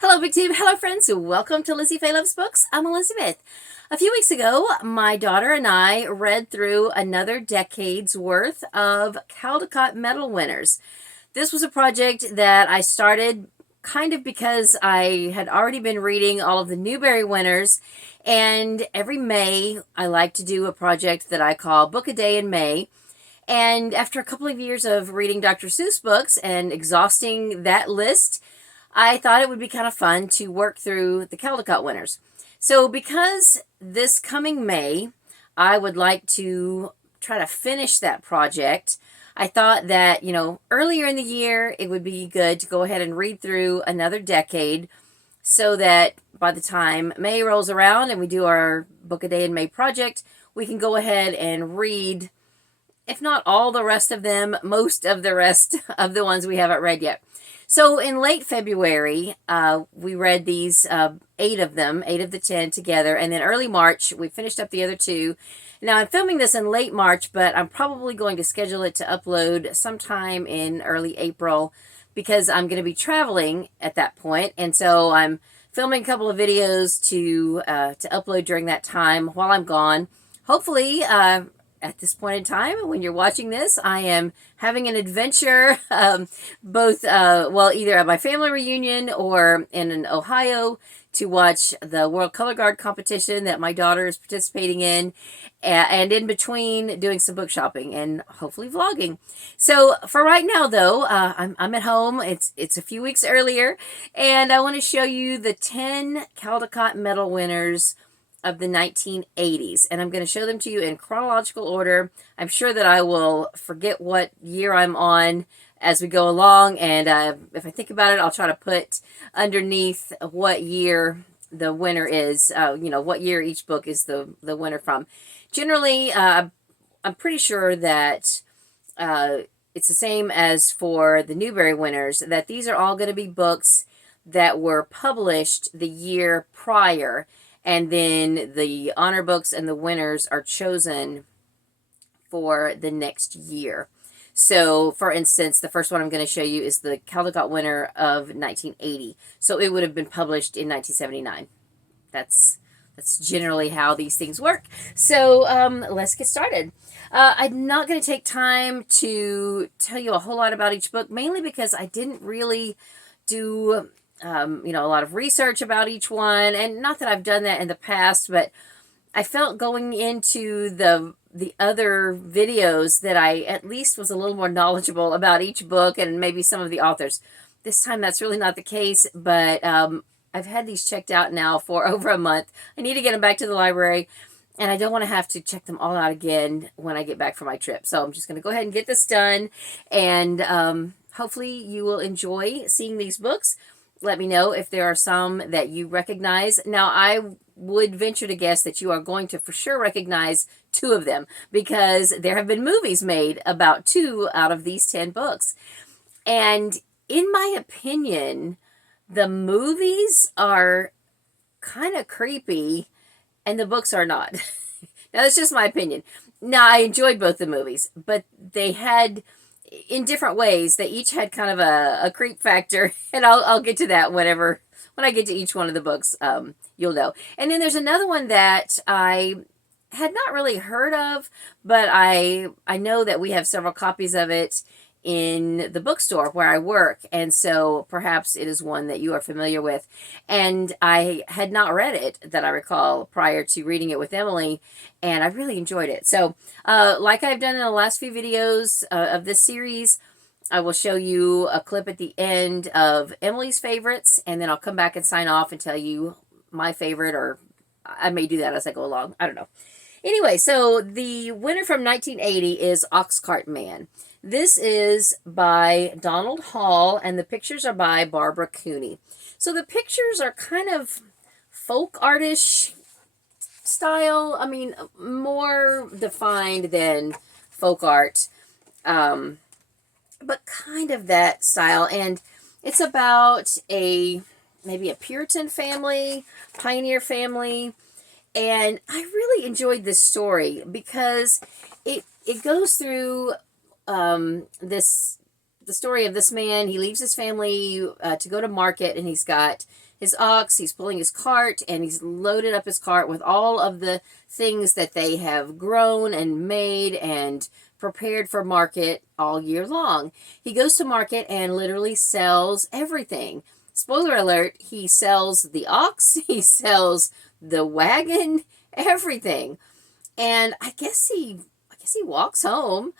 Hello, Big Team. Hello, friends. Welcome to Lizziefaye Loves Books. I'm Elizabeth. A few weeks ago, my daughter and I read through another decade's worth of Caldecott Medal Winners. This was a project that I started kind of because I had already been reading all of the Newbery winners, and every May I like to do a project that I call Book a Day in May. And after a couple of years of reading Dr. Seuss books and exhausting that list, I thought it would be kind of fun to work through the Caldecott winners. So because this coming May, I would like to try to finish that project, I thought that, earlier in the year, it would be good to go ahead and read through another decade so that by the time May rolls around and we do our Book a Day in May project, we can go ahead and read, if not all the rest of them, most of the rest of the ones we haven't read yet. So in late February, we read these 8 of them, 8 of the 10 together. And then early March, we finished up the other 2. Now, I'm filming this in late March, but I'm probably going to schedule it to upload sometime in early April because I'm going to be traveling at that point. And so I'm filming a couple of videos to upload during that time while I'm gone. Hopefully, at this point in time, when you're watching this, I am having an adventure, both, either at my family reunion or in Ohio to watch the World Color Guard competition that my daughter is participating in, and in between doing some book shopping and hopefully vlogging. So for right now, though, I'm at home. It's a few weeks earlier, and I want to show you the 10 Caldecott Medal winners of the 1980s, and I'm going to show them to you in chronological order. I'm sure that I will forget what year I'm on as we go along, and if I think about it, I'll try to put underneath what year the winner is, what year each book is the winner from. Generally, I'm pretty sure that it's the same as for the Newbery winners, that these are all going to be books that were published the year prior, and then the honor books and the winners are chosen for the next year. So, for instance, the first one I'm going to show you is the Caldecott winner of 1980. So it would have been published in 1979. That's generally how these things work. So let's get started. I'm not going to take time to tell you a whole lot about each book, mainly because I didn't really do a lot of research about each one, and not that I've done that in the past, but I felt going into the other videos that I at least was a little more knowledgeable about each book and maybe some of the authors. This time that's really not the case, but I've had these checked out now for over a month. I need to get them back to the library, and I don't want to have to check them all out again when I get back from my trip. So I'm just going to go ahead and get this done, and hopefully you will enjoy seeing these books. Let me know if there are some that you recognize. Now, I would venture to guess that you are going to for sure recognize 2 of them because there have been movies made about 2 out of these 10 books. And in my opinion, the movies are kind of creepy and the books are not. Now, that's just my opinion. Now, I enjoyed both the movies, but they had, in different ways, they each had kind of a creep factor, and I'll get to that when I get to each one of the books. You'll know. And then there's another one that I had not really heard of, but I know that we have several copies of it in the bookstore where I work, and so perhaps it is one that you are familiar with. And I had not read it, that I recall, prior to reading it with Emily, and I really enjoyed it. So like I've done in the last few videos of this series, I will show you a clip at the end of Emily's favorites, and then I'll come back and sign off and tell you my favorite, or I may do that as I go along. I don't know. Anyway, so the winner from 1980 is Oxcart Man. This is by Donald Hall, and the pictures are by Barbara Cooney. So the pictures are kind of folk artish style. I mean, more defined than folk art, but kind of that style. And it's about maybe a Puritan family, pioneer family. And I really enjoyed this story because it goes through the story of this man. He leaves his family to go to market, and he's got his ox, he's pulling his cart, and he's loaded up his cart with all of the things that they have grown and made and prepared for market all year long. He goes to market and literally sells everything. Spoiler alert, he sells the ox, he sells the wagon, everything. And I guess he walks home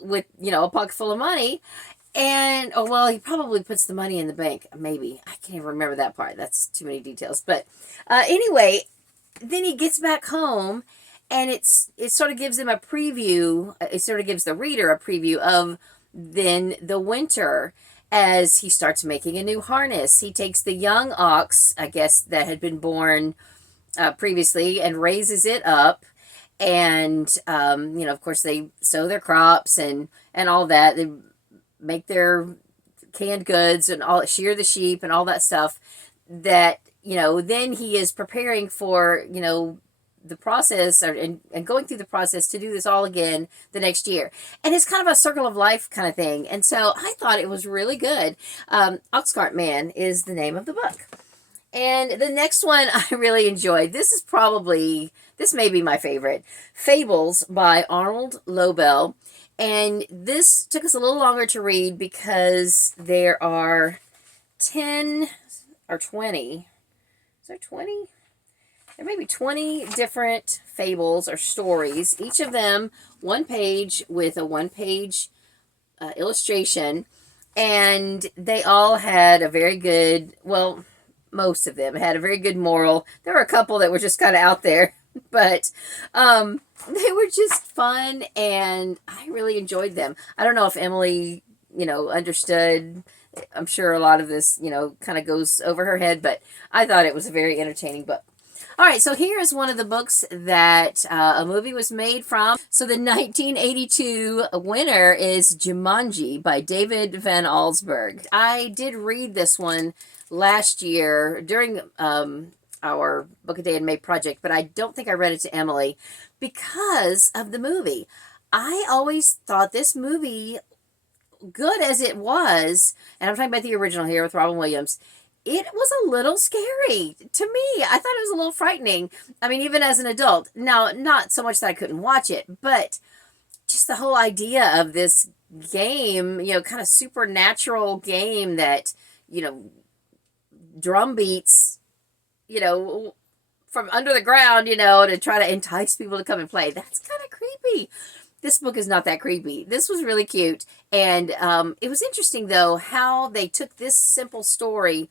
with, a pocket full of money. And, oh, well, he probably puts the money in the bank. Maybe. I can't even remember that part. That's too many details. But anyway, then he gets back home, and it sort of gives him a preview. It sort of gives the reader a preview of then the winter as he starts making a new harness. He takes the young ox, I guess, that had been born previously, and raises it up. And, of course, they sow their crops and all that. They make their canned goods and shear the sheep and all that stuff that, then he is preparing for, the process and going through the process to do this all again the next year. And it's kind of a circle of life kind of thing. And so I thought it was really good. Oxcart Man is the name of the book. And the next one I really enjoyed. This may be my favorite. Fables by Arnold Lobel. And this took us a little longer to read because there are 10 or 20. Is there 20? There may be 20 different fables or stories. Each of them one page with a one-page illustration. And they all had a very good, well, most of them had a very good moral. There were a couple that were just kind of out there. But they were just fun, and I really enjoyed them. I don't know if Emily, understood. I'm sure a lot of this, kind of goes over her head, but I thought it was a very entertaining book. All right, so here is one of the books that a movie was made from. So the 1982 winner is Jumanji by David Van Allsburg. I did read this one last year during our Book a Day in May project, but I don't think I read it to Emily because of the movie. I always thought this movie, good as it was, and I'm talking about the original here with Robin Williams, it was a little scary to me. I thought it was a little frightening. I mean, even as an adult. Now, not so much that I couldn't watch it, but just the whole idea of this game, kind of supernatural game that, drum beats, from under the ground, to try to entice people to come and play. That's kind of creepy. This book is not that creepy. This was really cute. And it was interesting, though, how they took this simple story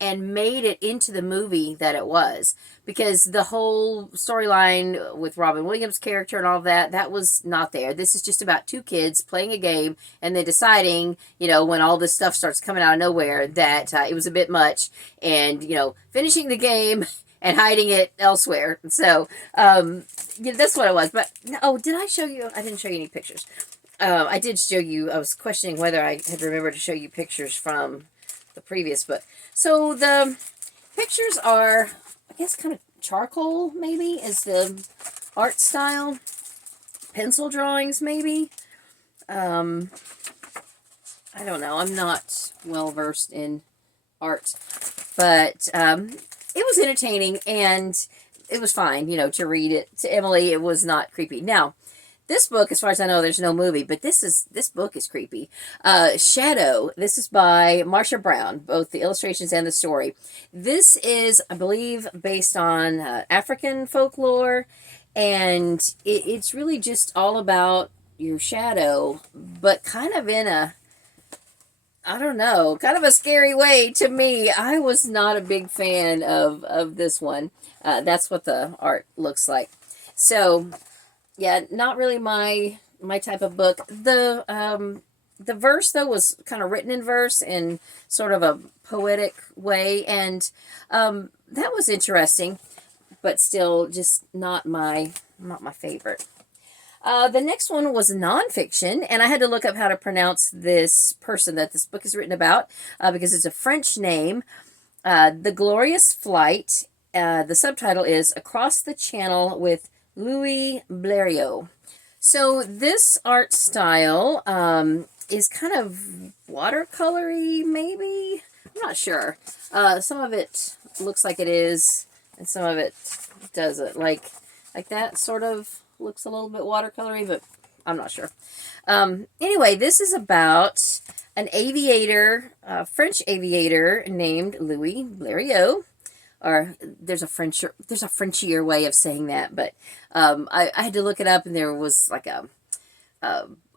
and made it into the movie that it was. Because the whole storyline with Robin Williams' character and all that was not there. This is just about two kids playing a game and then deciding, when all this stuff starts coming out of nowhere, that it was a bit much. And, finishing the game and hiding it elsewhere. So, that's what it was. But, did I show you? I didn't show you any pictures. I did show you, I was questioning whether I had remembered to show you pictures from the previous book. So, the pictures are, I guess, kind of charcoal, maybe, is the art style. Pencil drawings, maybe. I don't know. I'm not well-versed in art. But it was entertaining, and it was fine, to read it. To Emily, it was not creepy. Now, this book, as far as I know, there's no movie, but this book is creepy. Shadow. This is by Marcia Brown, both the illustrations and the story. This is, I believe, based on African folklore, and it's really just all about your shadow, but kind of in a, I don't know, kind of a scary way to me. I was not a big fan of this one. That's what the art looks like. So, yeah, not really my type of book. The verse, though, was kind of written in verse in sort of a poetic way, and that was interesting, but still just not my favorite. The next one was nonfiction, and I had to look up how to pronounce this person that this book is written about, because it's a French name. The Glorious Flight. The subtitle is Across the Channel with Louis Bleriot. So this art style is kind of watercolory, maybe. I'm not sure. Some of it looks like it is, and some of it doesn't. Like that sort of looks a little bit watercolory, but I'm not sure. Anyway, this is about an aviator, a French aviator named Louis Bleriot. Or there's a Frenchier way of saying that, but I had to look it up, and there was like a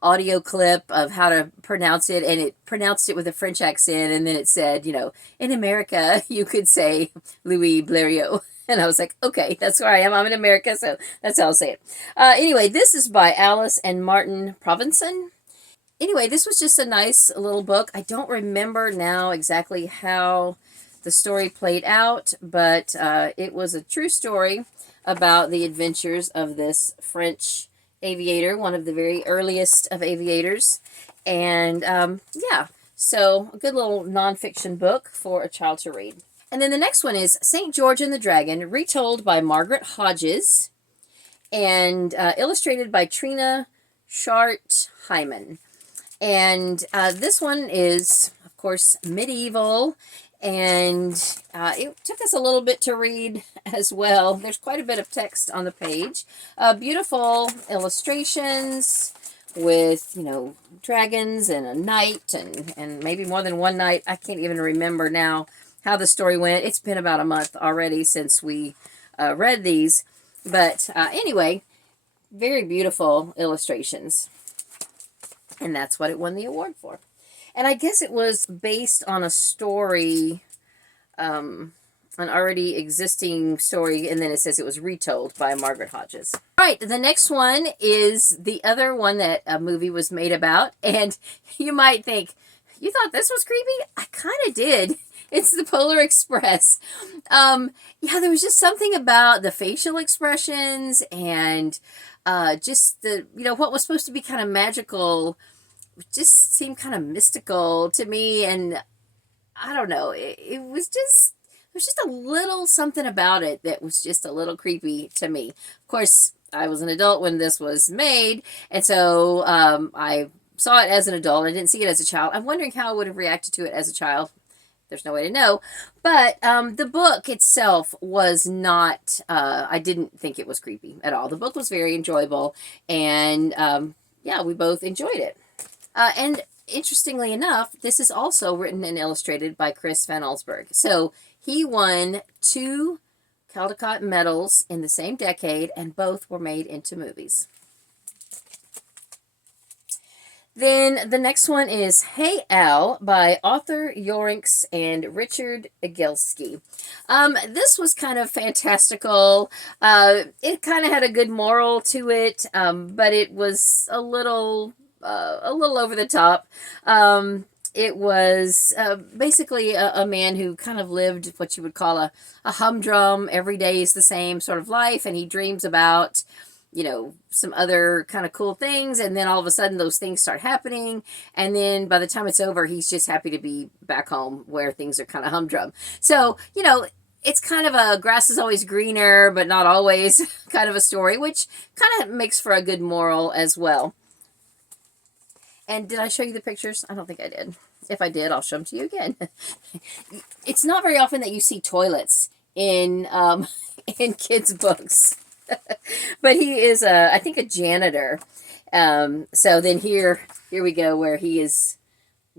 audio clip of how to pronounce it, and it pronounced it with a French accent, and then it said, you know, in America you could say Louis Bleriot. And I was like, okay, that's where I am. I'm in America, so that's how I'll say it. Anyway, this is by Alice and Martin Provensen. Anyway, this was just a nice little book. I don't remember now exactly how the story played out, but it was a true story about the adventures of this French aviator, one of the very earliest of aviators. And yeah, so a good little nonfiction book for a child to read. And then the next one is St. George and the Dragon, retold by Margaret Hodges and illustrated by Trina, Schart, Hyman. And this one is, of course, medieval, and it took us a little bit to read as well. There's quite a bit of text on the page. Beautiful illustrations with, you know, dragons and a knight and maybe more than one knight. I can't even remember now how the story went. It's been about a month already since we read these. But anyway, very beautiful illustrations. And that's what it won the award for. And I guess it was based on a story, an already existing story, and then it says it was retold by Margaret Hodges. All right, the next one is the other one that a movie was made about. And you might think, you thought this was creepy? I kind of did. It's the Polar Express. Yeah, there was just something about the facial expressions and just the, you know, what was supposed to be kind of magical just seemed kind of mystical to me. And I don't know, it was just a little something about it that was just a little creepy to me. Of course, I was an adult when this was made, and so I saw it as an adult. I didn't see it as a child. I'm wondering how I would have reacted to it as a child. There's no way to know. But the book itself was not, I didn't think it was creepy at all. The book was very enjoyable, and yeah, we both enjoyed it. And interestingly enough, this is also written and illustrated by Chris van Allsburg. So he won 2 Caldecott medals in the same decade, and both were made into movies. Then the next one is Hey Al by author Yorinks and Richard Egielski. This was kind of fantastical. It kind of had a good moral to it, but it was a little over the top. It was basically a man who kind of lived what you would call a humdrum, every day is the same sort of life, and he dreams about, you know, some other kind of cool things, and then all of a sudden those things start happening, and then by the time it's over, he's just happy to be back home where things are kind of humdrum. So, you know, it's kind of a grass is always greener, but not always kind of a story, which kind of makes for a good moral as well. And did I show you the pictures? I don't think I did. If I did, I'll show them to you again. It's not very often that you see toilets in kids' books. But he is, I think, a janitor. So then here we go, where he is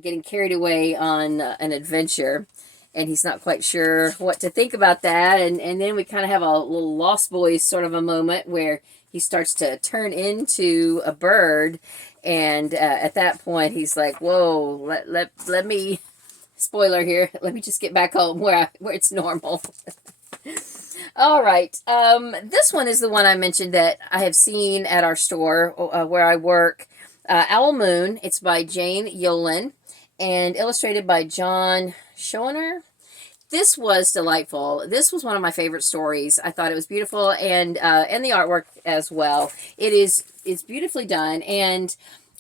getting carried away on an adventure, and he's not quite sure what to think about that. And then we kind of have a little Lost Boys sort of a moment where he starts to turn into a bird. And at that point, he's like, whoa, let me, spoiler here, let me just get back home where it's normal. All right. This one is the one I mentioned that I have seen at our store where I work. Owl Moon. It's by Jane Yolen and illustrated by John Schoenherr. This was delightful. This was one of my favorite stories. I thought it was beautiful, and the artwork as well. It's beautifully done, and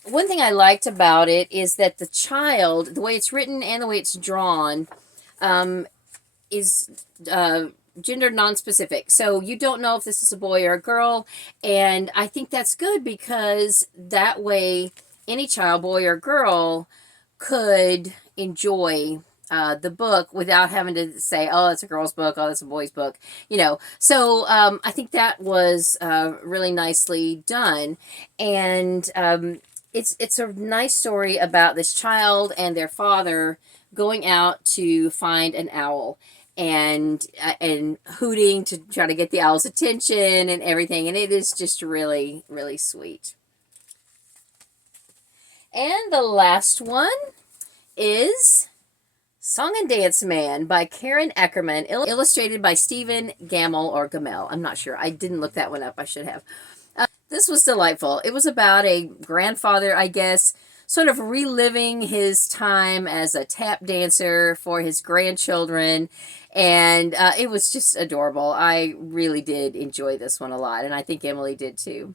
one thing I liked about it is that the child, the way it's written and the way it's drawn, is gender non-specific. So you don't know if this is a boy or a girl, and I think that's good because that way any child, boy or girl, could enjoy the book without having to say, oh, it's a girl's book, oh, it's a boy's book, So I think that was really nicely done. And it's a nice story about this child and their father going out to find an owl and hooting to try to get the owl's attention and everything. And it is just really, really sweet. And the last one is Song and Dance Man by Karen Ackerman, illustrated by Stephen Gammell or Gammell. I'm not sure. I didn't look that one up. I should have. This was delightful. It was about a grandfather, I guess, sort of reliving his time as a tap dancer for his grandchildren. And it was just adorable. I really did enjoy this one a lot. And I think Emily did too.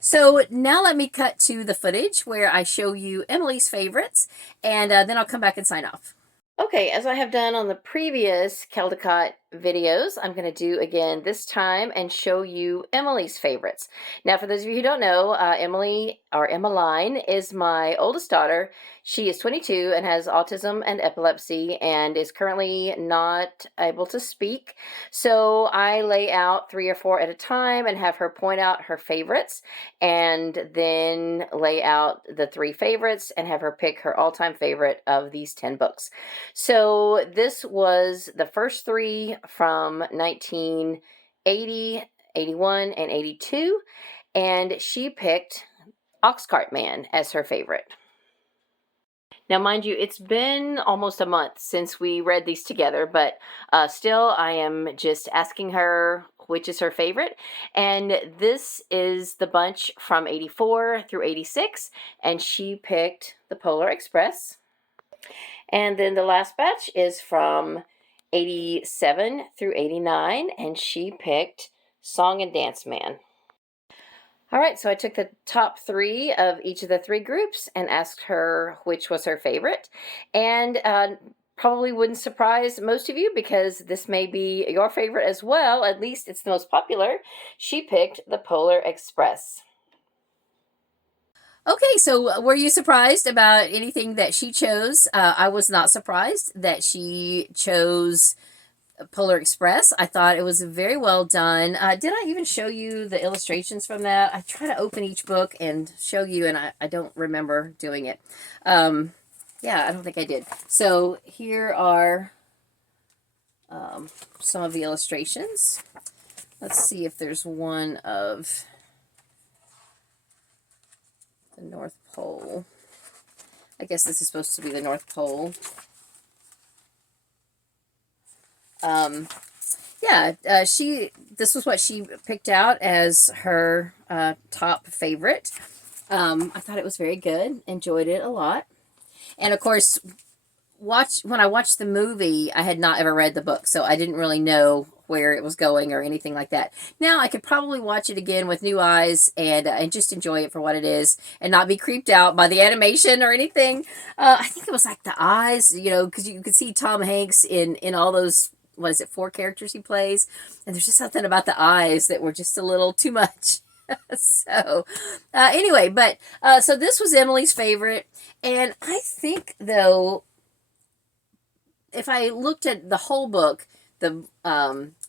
So now let me cut to the footage where I show you Emily's favorites, and then I'll come back and sign off. Okay, as I have done on the previous Caldecott videos, I'm going to do again this time and show you Emily's favorites. Now, for those of you who don't know, Emily, or Emmeline, is my oldest daughter. She is 22 and has autism and epilepsy and is currently not able to speak. So I lay out 3 or 4 at a time and have her point out her favorites, and then lay out the 3 favorites and have her pick her all-time favorite of these 10 books. So this was the first 3 from 1980, 81, and 82, and she picked Oxcart Man as her favorite. Now, mind you, it's been almost a month since we read these together, but still I am just asking her which is her favorite. And this is the bunch from 84 through 86, and she picked The Polar Express. And then the last batch is from 87 through 89, and she picked Song and Dance Man. All right, so I took the top 3 of each of the 3 groups and asked her which was her favorite. And probably wouldn't surprise most of you because this may be your favorite as well. At least it's the most popular. She picked The Polar Express. Okay, so were you surprised about anything that she chose? I was not surprised that she chose Polar Express. I thought it was very well done. Did I even show you the illustrations from that? I try to open each book and show you, and I don't remember doing it. Yeah, I don't think I did. So here are some of the illustrations. Let's see if there's one of the North Pole. I guess this is supposed to be the North Pole. Yeah, this was what she picked out as her top favorite. I thought it was very good. Enjoyed it a lot. And of course, when I watched the movie, I had not ever read the book, so I didn't really know where it was going or anything like that. Now I could probably watch it again with new eyes and just enjoy it for what it is and not be creeped out by the animation or anything. I think it was like the eyes, because you could see Tom Hanks in all those, what is it, 4 characters he plays, and there's just something about the eyes that were just a little too much. So anyway, but so this was Emily's favorite, and I think though, if I looked at the whole book, the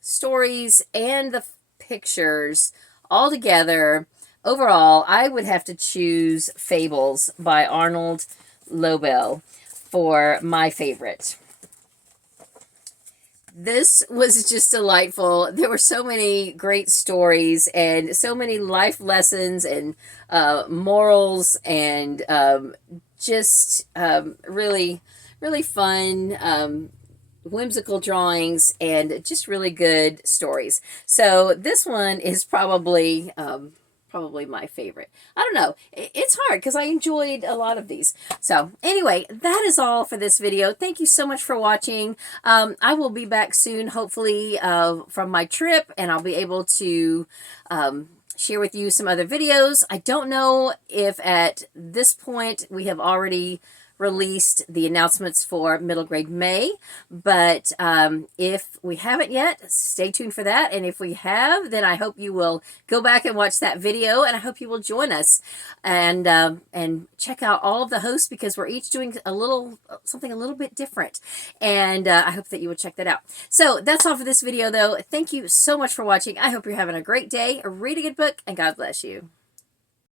stories and the pictures all together, overall, I would have to choose Fables by Arnold Lobel for my favorite. This was just delightful. There were so many great stories and so many life lessons and morals and just really, really fun, whimsical drawings and just really good stories. So this one is probably my favorite. I don't know. It's hard because I enjoyed a lot of these. So anyway, that is all for this video. Thank you so much for watching. I will be back soon, hopefully, from my trip, and I'll be able to share with you some other videos. I don't know if at this point we have already released the announcements for middle grade May. But if we haven't yet, stay tuned for that. And if we have, then I hope you will go back and watch that video, and I hope you will join us and check out all of the hosts, because we're each doing something a little bit different. And I hope that you will check that out. So that's all for this video, though. Thank you so much for watching. I hope you're having a great day. Read a good book, and God bless you.